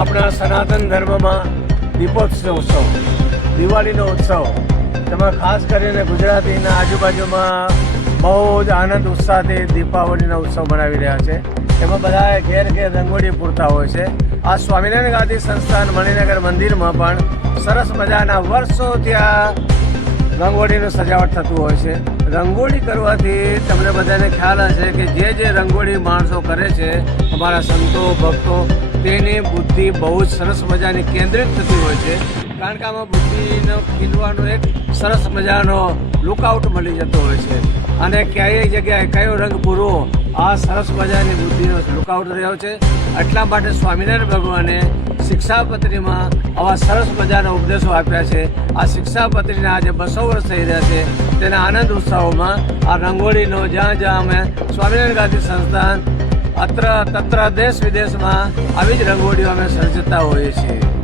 આપણા સનાતન ધર્મમાં દીપોત્સવ ઉત્સવ, દિવાળીનો ઉત્સવ, તેમાં ખાસ કરીને ગુજરાતીના આજુબાજુમાં બહુ જ આનંદ ઉત્સાહથી દીપાવલીનો ઉત્સવ મનાવી રહ્યા છે. એમાં બધાએ ઘેર ઘેર રંગોળી પૂરતા હોય છે. આ સ્વામિનારાયણ ગાદી સંસ્થાન મણિનગર મંદિરમાં પણ સરસ મજાના વર્ષોથી આ રંગોળીનું સજાવટ થતું હોય છે. રંગોળી કરવાથી તમને બધાને ખ્યાલ હશે કે જે રંગોળી માણસો કરે છે, અમારા સંતો ભક્તો, તેની બુદ્ધિ બહુ જ સરસ મજાની કેન્દ્રિત થતી હોય છે. કારણ કે આમાં બુદ્ધિનો ખીલવાનો એક સરસ મજાનો લુકઆઉટ મળી જતો હોય છે. અને ક્યાંય જગ્યાએ કયો રંગ પૂરવો, આ સરસ મજાની બુદ્ધિનો લુકઆઉટ રહ્યો છે. એટલા માટે સ્વામિનારાયણ ભગવાને શિક્ષાપત્રીમાં આવા સરસ મજાના ઉપદેશો આપ્યા છે. આ શિક્ષાપત્રીના આજે 200 વર્ષ થઈ રહ્યા છે. તેના આનંદ ઉત્સવમાં આ રંગોળીનો જ્યાં અમે સ્વામિનારાયણ ગાદી સંસ્થાન અત્ર તત્ર દેશ વિદેશમાં આવી જ રંગોળીઓ અમે સર્જતા હોઈએ છીએ.